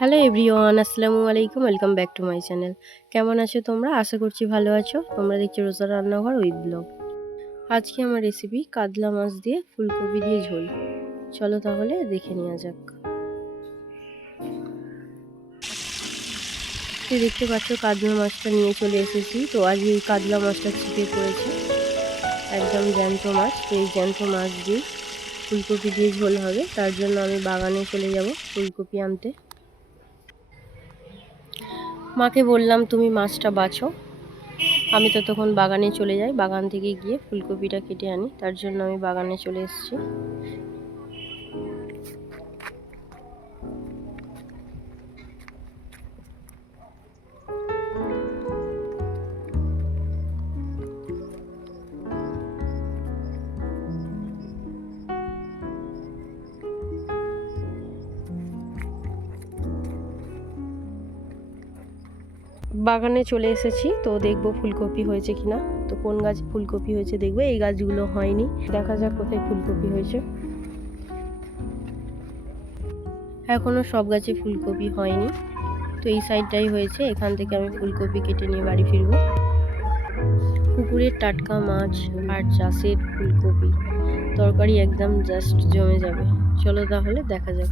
Hello everyone, আসসালামু আলাইকুম। Welcome back to my channel. কেমন আছো তোমরা? আশা করছি ভালো আছো। তোমরা দেখছো রোজা রান্নাঘর উইথ ব্লগ। আজকে আমার রেসিপি কাতলা মাছ দিয়ে ফুলকপি দিয়ে ঝোল। চলো তাহলে দেখে নেওয়া যাক। দেখতে পাচ্ছ কাতলা মাছটা নিয়ে চলে এসেছি। তো আজকে এই কাতলা মাছটা ছিপে পড়েছে, একদম জ্যান্ত মাছ। তো এই জ্যান্ত মাছ দিয়ে ফুলকপি দিয়ে ঝোল হবে। তার জন্য আমি বাগানে চলে যাব ফুলকপি আনতে। মাকে বললাম তুমি মাছটা বাছো, আমি তো তখন বাগানে চলে যাই। বাগান থেকে গিয়ে ফুলকপিটা কেটে আনি, তার জন্য আমি বাগানে চলে এসেছি। বাগানে চলে এসেছি, তো দেখবো ফুলকপি হয়েছে কিনা। তো কোন গাছে ফুলকপি হয়েছে দেখবো, এই গাছগুলো হয়নি। দেখা যাক কোথায় ফুলকপি হয়েছে। এখনো সব গাছে ফুলকপি হয়নি, তো এই সাইডটাই হয়েছে। এখান থেকে আমি ফুলকপি কেটে নিয়ে বাড়ি ফিরবো। পুকুরের টাটকা মাছ আর চাষের ফুলকপি, তরকারি একদম জাস্ট জমে যাবে। চলো তাহলে দেখা যাক।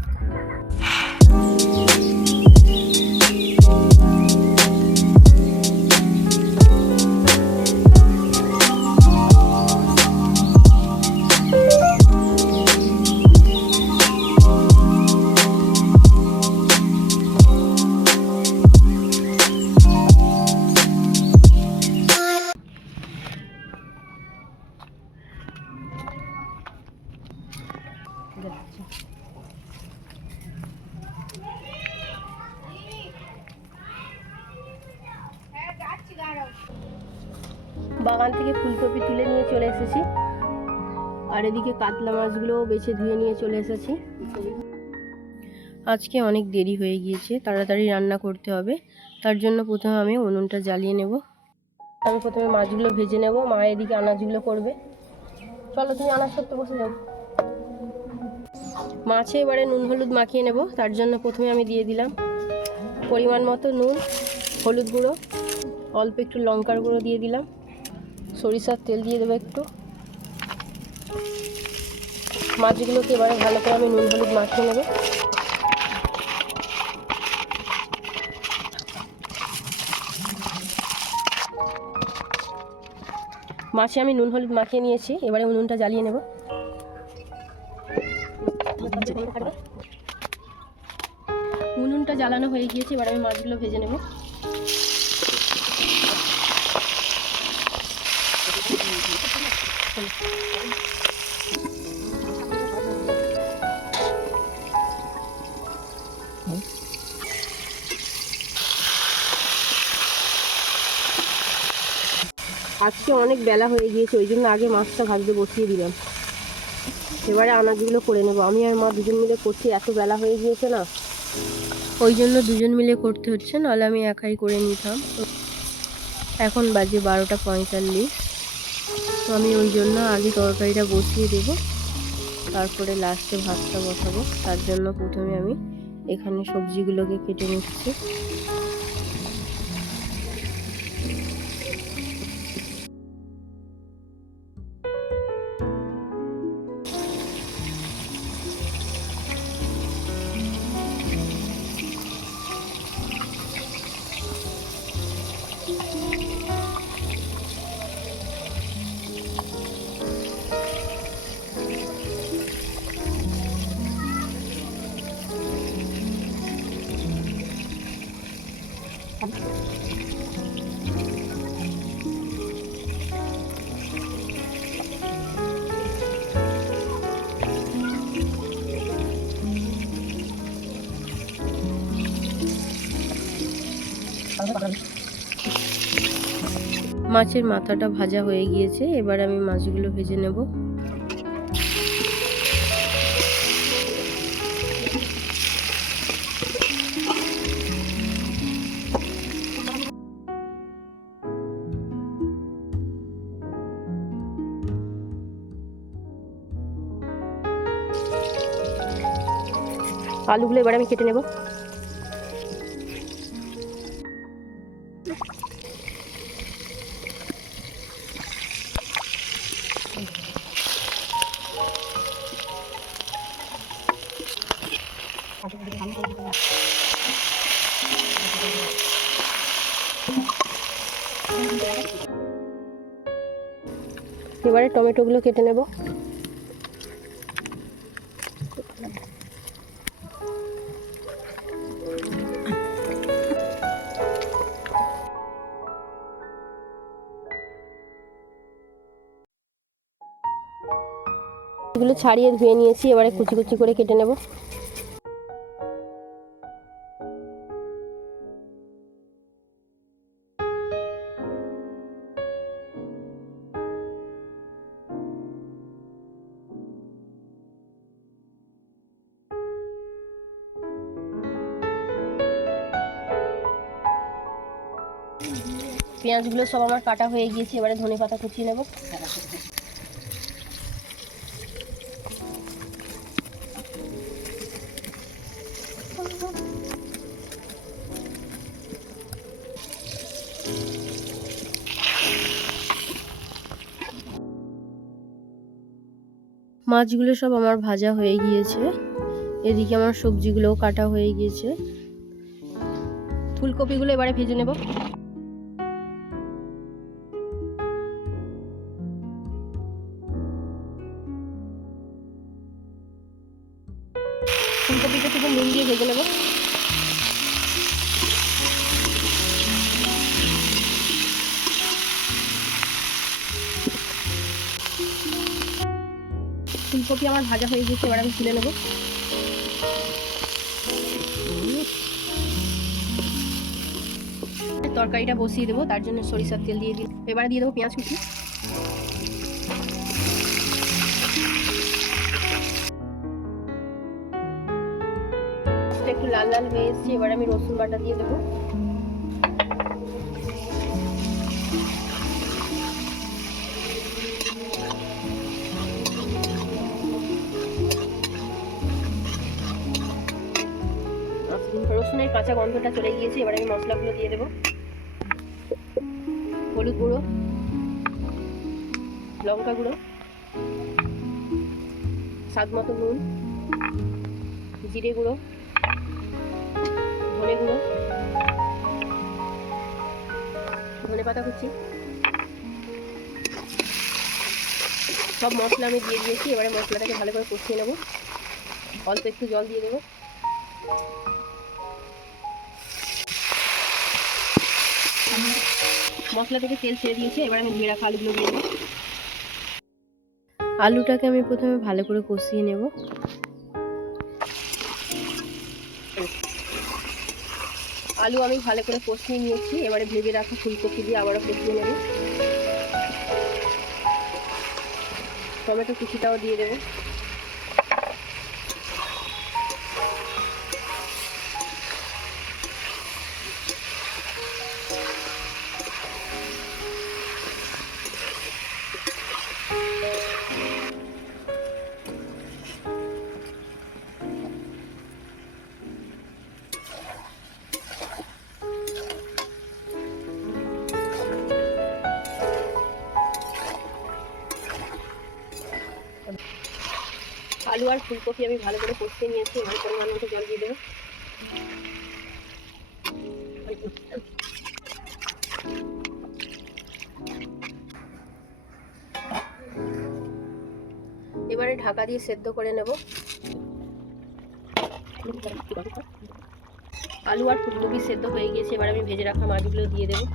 বাগান থেকে ফুলকপি তুলে নিয়ে চলে এসেছি, আর এদিকে কাতলা মাছগুলোও বেছে ধুয়ে নিয়ে চলে এসেছি। আজকে অনেক দেরি হয়ে গিয়েছে, তাড়াতাড়ি রান্না করতে হবে। তার জন্য প্রথমে আমি উনুনটা জ্বালিয়ে নেব। আমি প্রথমে মাছগুলো ভেজে নেব, মা এদিকে আনাজগুলো করবে। চলো তুমি আনাজ করতে বসে যাও। মাছে এবারে নুন হলুদ মাখিয়ে নেব। তার জন্য প্রথমে আমি দিয়ে দিলাম পরিমাণ মতো নুন, হলুদ গুঁড়ো, অল্প একটু লঙ্কার গুঁড়ো দিয়ে দিলাম, সরিষার তেল দিয়ে দেবো একটু। মাছগুলোকে এবারে ভালো করে আমি নুন হলুদ মাখিয়ে নেব। মাছে আমি নুন হলুদ মাখিয়ে নিয়েছি, এবারে উনুনটা জ্বালিয়ে নেব। উনুনটা জ্বালানো হয়ে গিয়েছে, এবার আমি মাছগুলো ভেজে নেব। আজকে অনেক বেলা হয়ে গিয়েছে, ওই জন্য আগে মাছটা ভাজতে বসিয়ে দিলাম। এবারে আনাজগুলো করে নেব। আমি আর মা দুজন মিলে করছি, এত বেলা হয়ে গিয়েছে না, ওই জন্য দুজন মিলে করতে হচ্ছে, নাহলে আমি একাই করে নিতাম। এখন বাজে 12:45। তো আমি ওই জন্য আগে তরকারিটা বসিয়ে দেব, তারপরে লাস্টে ভাতটা বসাবো। তার জন্য প্রথমে আমি এখানে সবজিগুলোকে কেটে নিচ্ছি। মাছের মাথাটা ভাজা হয়ে গিয়েছে, এবার আমি মাছগুলো ভেজে নেব। আলুগুলো এবার আমি কেটে নেব। এবারে টমেটোগুলো কেটে নেব। এগুলো ছাড়িয়ে ধুয়ে নিয়েছি, এবারে কুচি কুচি করে কেটে নেব। পেঁয়াজগুলো সব আমার কাটা হয়ে গিয়েছে, এবারে ধনেপাতা কুচিয়ে নেব। মাছগুলো সব আমার ভাজা হয়ে গিয়েছে, এদিকে আমার সবজিগুলোও কাটা হয়ে গিয়েছে। ফুলকপিগুলো এবারে ভেজে নেব। ফুলকপিটা থেকে নুন দিয়ে ভেজে নেব। ফুলকপি আমার ভাজা হয়ে গেছে, এবার আমি তুলে নেব। তরকারিটা বসিয়ে দেবো, তার জন্য সরিষার তেল দিয়ে দিই। এবারে দিয়ে দেবো পেঁয়াজ কুচি। একটু লাল লাল হয়ে এসেছে, এবার আমি রসুন বাটা দিয়ে দেবো। রসুনের কাঁচা গন্ধটা চলে গিয়েছে, এবার আমি মশলাগুলো দিয়ে দেবো। হলুদ গুঁড়ো, লঙ্কা গুঁড়ো, স্বাদ মতো নুন, জিরে গুঁড়ো, ধনে গুঁড়ো, ধনেপাতা কুচি, সব মশলা আমি দিয়ে দিয়েছি। এবারে মশলাটাকে ভালো করে কষিয়ে নেব। অল্প একটু জল দিয়ে দেবো। মশলা থেকে তেল ছেড়ে দিয়েছি, এবার আমি ধুয়ে রাখা আলুগুলো দিয়ে দেবো। আলুটাকে আমি প্রথমে ভালো করে কষিয়ে নেব। আলু আমি ভালো করে কষিয়ে নিয়েছি, এবারে ভেজে রাখা ফুলকপি দিয়ে আবারও কষিয়ে নেব। টমেটো কুচিটাও দিয়ে দেবো। আলু আর ফুলকপি আমি ভালো করে কষিয়ে নিয়েছি, এবার পরিমাণ মতো জল দিয়ে দেবো। এবারে ঢাকা দিয়ে সেদ্ধ করে নেব। আলু আর ফুলকপি সেদ্ধ হয়ে গিয়েছে, এবার আমি ভেজে রাখা মাছগুলো দিয়ে দেবো।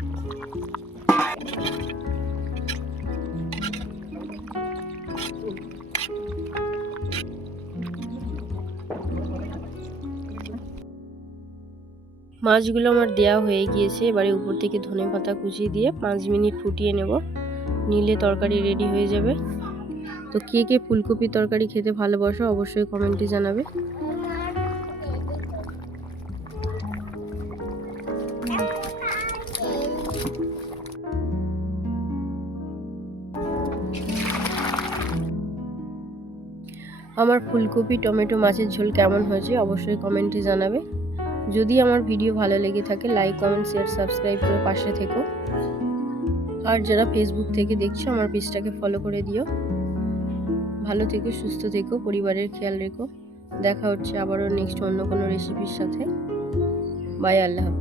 মাছগুলো আমার দেয়া হয়ে গিয়েছে, এবারে উপর থেকে ধনেপাতা কুচি দিয়ে 5 মিনিট ফুটিয়ে নেব, নিলে তরকারি রেডি হয়ে যাবে। তো কে কে ফুলকপির তরকারি খেতে ভালোবাসো অবশ্যই কমেন্টে জানাবে। আমার ফুলকপি টমেটো মাছের ঝোল কেমন হয়েছে অবশ্যই কমেন্টে জানাবে। যদি আমার ভিডিও ভালো লেগে থাকে লাইক কমেন্ট শেয়ার সাবস্ক্রাইব করে পাশে থেকো। আর যারা ফেসবুক থেকে দেখছো আমার পেজটাকে ফলো করে দিও। ভালো থেকো, সুস্থ থেকো, পরিবারের খেয়াল রেখো। দেখা হচ্ছে আবারও নেক্সট অন্য কোনো রেসিপির সাথে। বাই, আল্লাহ হাফেজ।